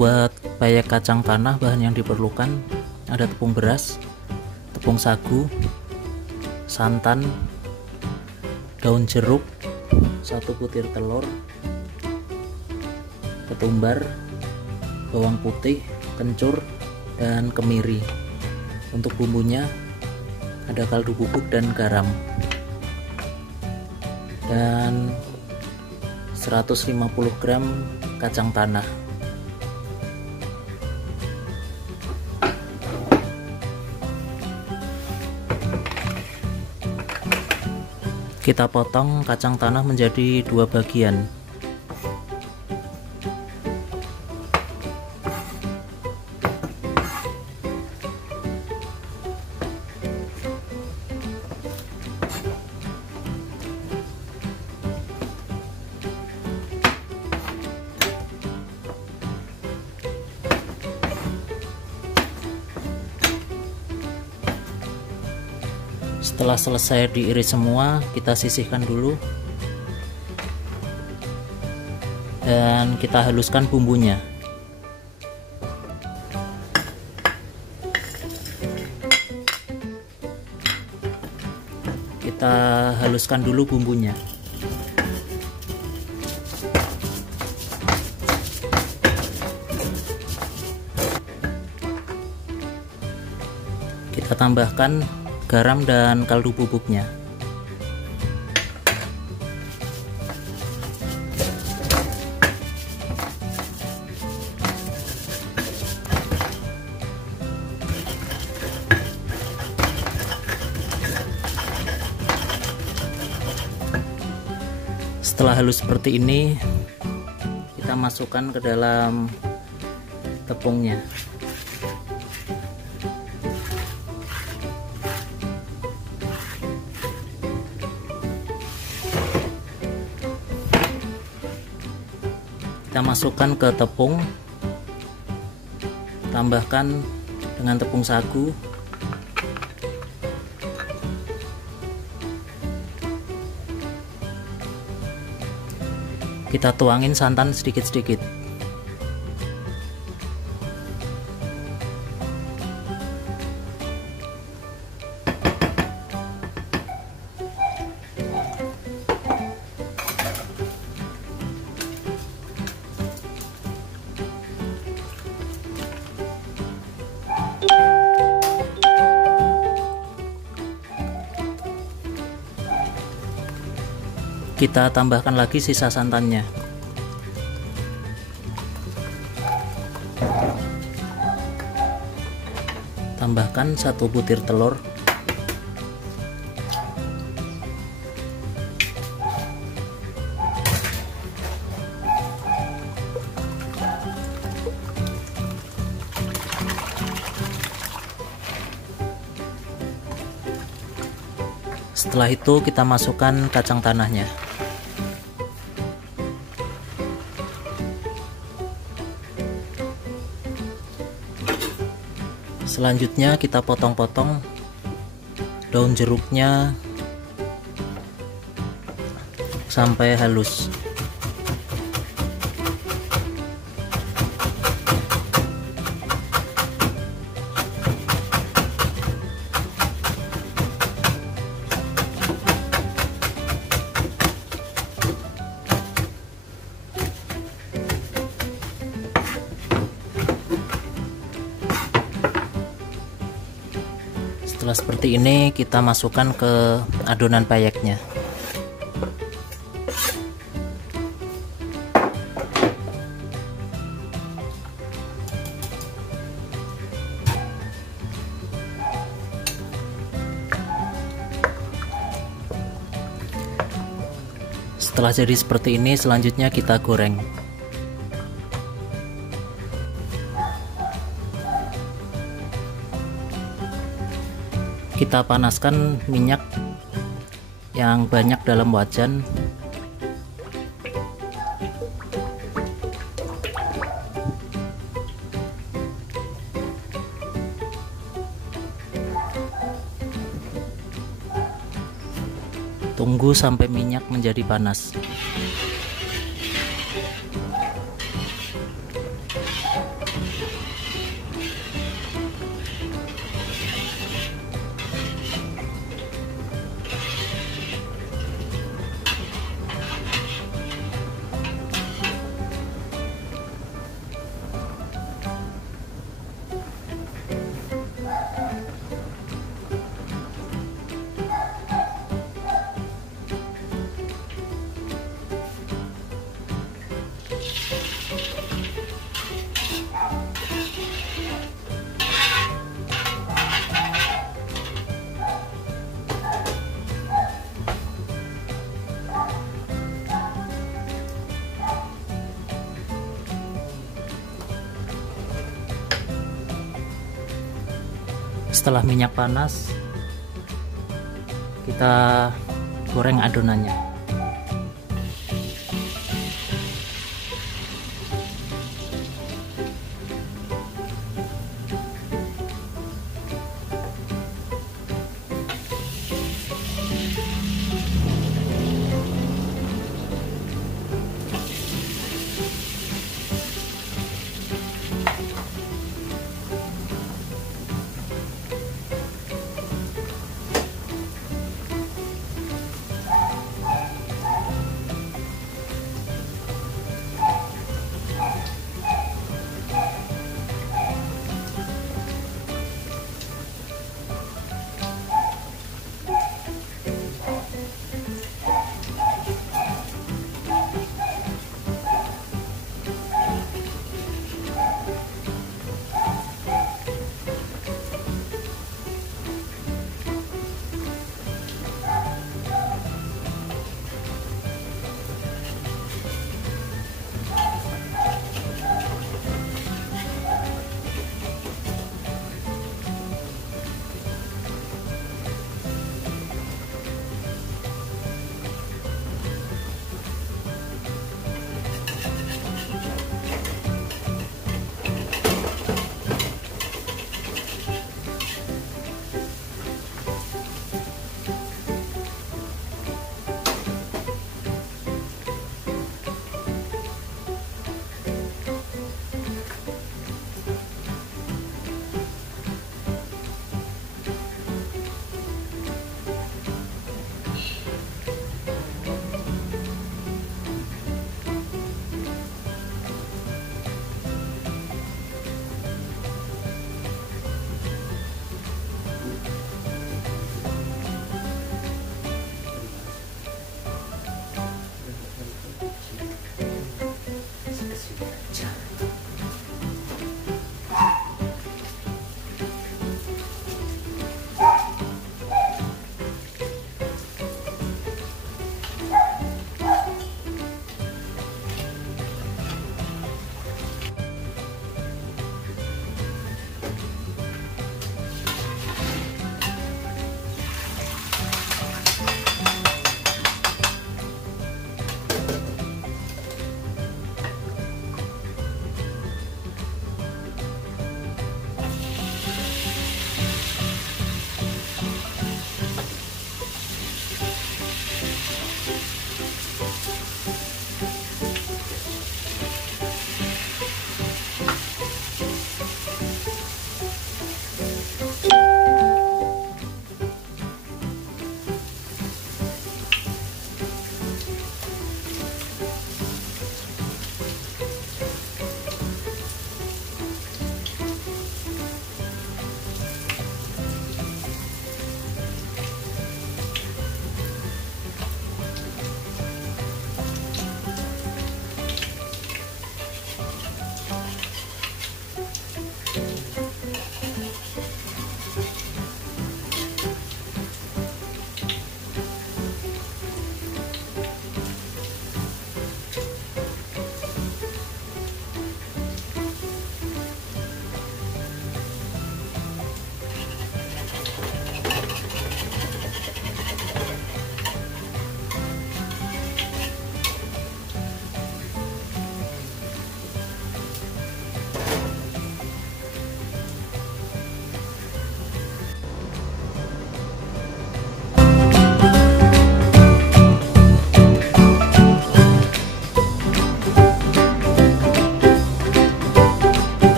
membuat payek kacang tanah, bahan yang diperlukan ada tepung beras, tepung sagu, santan, daun jeruk, 1 butir telur, ketumbar, bawang putih, kencur, dan kemiri. Untuk bumbunya ada kaldu bubuk dan garam, dan 150 gram kacang tanah. Kita potong kacang tanah menjadi 2 bagian. Setelah selesai diiris semua, kita sisihkan dulu dan kita haluskan bumbunya. Kita haluskan dulu bumbunya. Kita tambahkan garam dan kaldu bubuknya. Setelah halus seperti ini, kita masukkan ke dalam tepungnya. Kita masukkan ke tepung, tambahkan dengan tepung sagu, kita tuangin santan sedikit-sedikit. Kita tambahkan lagi sisa santannya. Tambahkan 1 butir telur. Setelah itu kita masukkan kacang tanahnya. Selanjutnya kita potong-potong daun jeruknya sampai halus. Setelah seperti ini, kita masukkan ke adonan payeknya. Setelah jadi seperti ini, selanjutnya kita goreng. Kita panaskan minyak yang banyak dalam wajan. Tunggu sampai minyak menjadi panas. Setelah minyak panas, kita goreng adonannya.